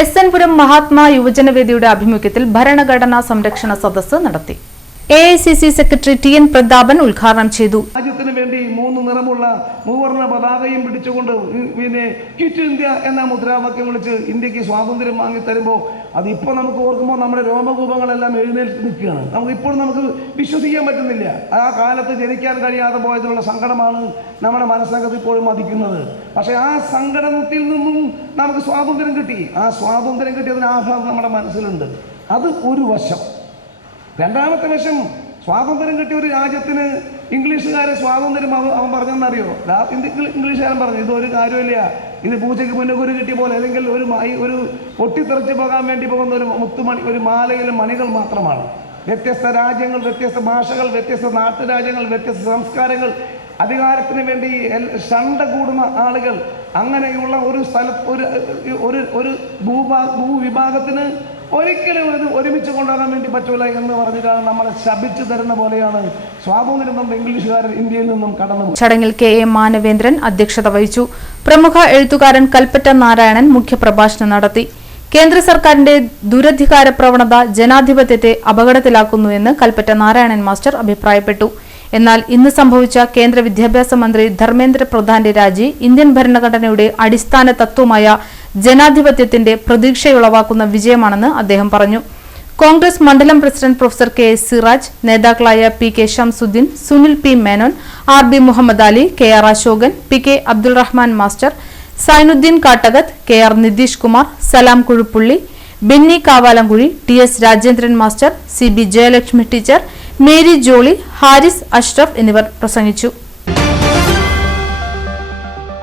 എസ്എൻ-പുരം മഹാത്മാ യുവജനവേദിയുടെ ആഭിമുഖ്യത്തിൽ ഭരണഘടനാ സംരക്ഷണ സദസ്സ് നടത്തി. AICC secretary TN. പ്രതാപൻ ഉദ്ഘാടനം ചെയ്തു. രാജ്യത്തിന് വേണ്ടി 3 നിറമുള്ള മൂവർണ്ണ പതാകയും പിടിച്ചുകൊണ്ട് ക്വിറ്റ് ഇന്ത്യ എന്ന മുദ്രാവാക്യം വിളിച്ച് ഇന്ത്യക്ക് സ്വാതന്ത്ര്യം വാങ്ങി തരുമ്പോൾ അതിപ്പോൾ നമുക്ക് ഓർക്കുമ്പോൾ നമ്മുടെ രോമകൂപങ്ങളെല്ലാം എഴുന്നേറ്റ് നിൽക്കുകയാണ്. നമുക്ക് വിശ്വസിക്കാൻ പറ്റുന്നില്ല. ആ കാലത്ത് ജനിക്കാൻ കഴിയാതെ പോയതിലുള്ള സങ്കടമാണ് നമ്മുടെ മനസ്സകത്ത് ഇപ്പോഴും മതിക്കുന്നത്. പക്ഷേ ആ സങ്കടത്തിൽ നിന്നും നമുക്ക് സ്വാതന്ത്ര്യം കിട്ടി. ആ സ്വാതന്ത്ര്യം കിട്ടിയതിന് ആഹ്ലാദം നമ്മുടെ മനസ്സിലുണ്ട്. അത് ഒരു വശം. രണ്ടാമത്തെ വശം, സ്വാതന്ത്ര്യം കിട്ടിയ ഒരു രാജ്യത്തിന് ഇംഗ്ലീഷുകാരെ സ്വാതന്ത്ര്യം അവൻ പറഞ്ഞെന്നറിയോ? ഇംഗ്ലീഷുകാരൻ പറഞ്ഞു, ഇതൊരു കാര്യമില്ല, ഇത് പൂച്ചയ്ക്ക് മുന്നേക്കൊരു കിട്ടിയ പോലെ, അല്ലെങ്കിൽ ഒരു പൊട്ടിത്തെറിച്ച് പോകാൻ വേണ്ടി പോകുന്ന ഒരു മുത്തുമണി, ഒരു മാലയിലെ മണികൾ മാത്രമാണ്. വ്യത്യസ്ത രാജ്യങ്ങൾ, വ്യത്യസ്ത ഭാഷകൾ, വ്യത്യസ്ത നാട്ടുരാജ്യങ്ങൾ, വ്യത്യസ്ത സംസ്കാരങ്ങൾ, അധികാരത്തിന് വേണ്ടി ശണ്ട കൂടുന്ന ആളുകൾ, അങ്ങനെയുള്ള ഒരു ഒരു ഭൂവിഭാഗത്തിന് ഒരിക്കലും ഇത് ഒരുമിച്ച് കൊണ്ടുപോകാൻ വേണ്ടി പറ്റൂല എന്ന് പറഞ്ഞിട്ടാണ് നമ്മളെ ശപിച്ചു തരുന്ന പോലെയാണ് സ്വാതന്ത്ര്യം നമ്മൾ ഇംഗ്ലീഷുകാരൻ ഇന്ത്യയിൽ നിന്നും കടന്നു. ചടങ്ങിൽ കെ.എം. മാനവേന്ദ്രൻ അധ്യക്ഷത വഹിച്ചു. പ്രമുഖ എഴുത്തുകാരൻ കൽപ്പറ്റ നാരായണൻ മുഖ്യപ്രഭാഷണം നടത്തി. കേന്ദ്ര സർക്കാരിന്റെ ദുരധികാര പ്രവണത ജനാധിപത്യത്തെ അപകടത്തിലാക്കുന്നുവെന്ന് കൽപ്പറ്റ നാരായണൻ മാസ്റ്റർ അഭിപ്രായപ്പെട്ടു. എന്നാൽ ഇന്ന് സംഭവിച്ച കേന്ദ്ര വിദ്യാഭ്യാസ മന്ത്രി ധർമ്മേന്ദ്ര പ്രധാന്റെ രാജി ഇന്ത്യൻ ഭരണഘടനയുടെ അടിസ്ഥാന തത്വമായ ജനാധിപത്യത്തിന്റെ പ്രതീക്ഷയുളവാക്കുന്ന വിജയമാണെന്ന് അദ്ദേഹം പറഞ്ഞു. കോൺഗ്രസ് മണ്ഡലം പ്രസിഡന്റ് പ്രൊഫസർ കെ.എസ്. സിറാജ്, നേതാക്കളായ P K. Shamsuddin, Sunil P. Menon, R B. Muhammad Ali, K R. Ashokan, P K. Abdul Rahman master, Sainuddin Kattakath, K R. Nitish Kumar, Salam Kuzhuppully, Benny Kavalamkuzhy, T S. Rajendran master, C B. Jayalakshmi teacher, Mary Jolly, Haris Ashraf എന്നിവർ പ്രസംഗിച്ചു.